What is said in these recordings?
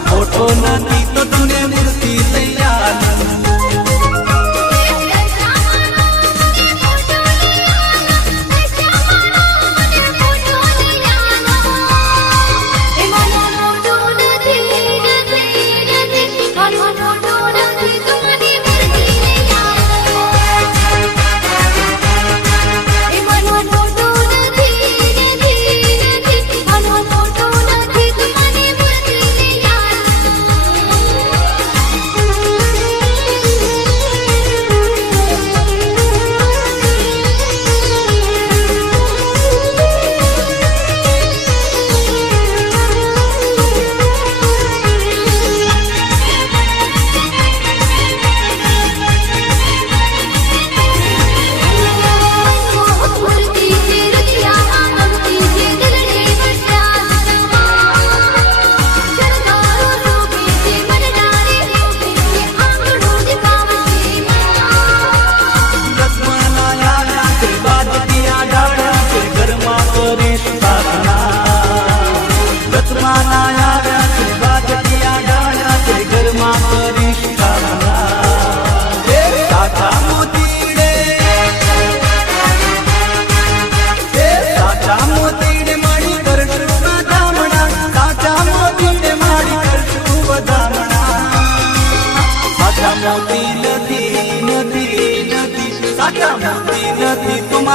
photo નથી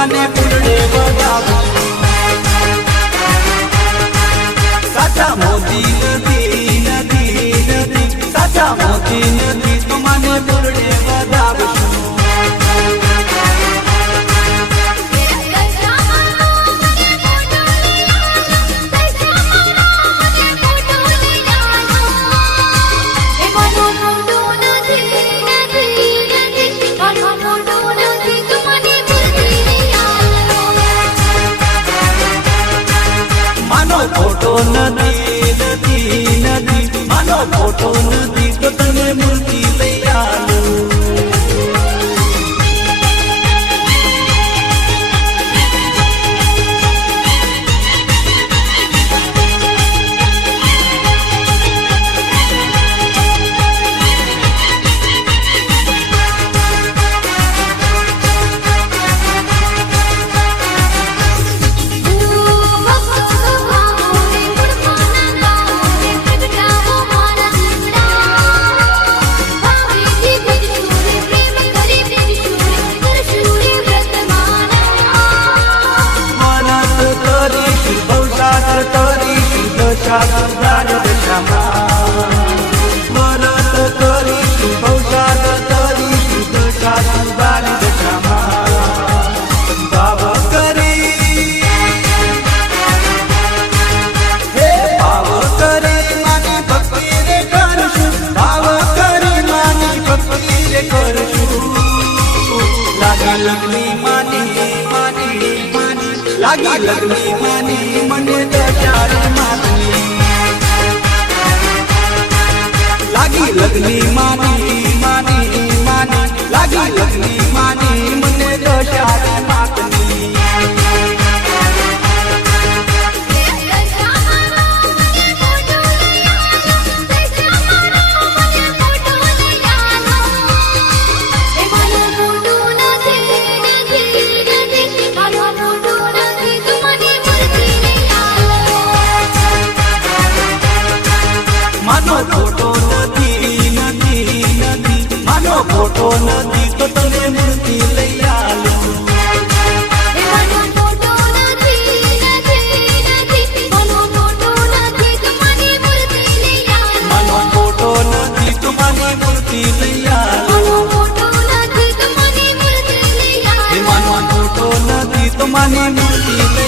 મને ફૂલડે બગાવું સાચા મોતી નથી નથી સાચા મોતી નથી તું મને ફોટો નથી નથી નથી માનો ફોટો નથી તો તને લગની માની લાગી લગની માની મને દશાર માની લાગી લગની ફોટો નથી તો તને મૂર્તિ લઈ આલું માનો ફોટો નથી તો મને મૂર્તિ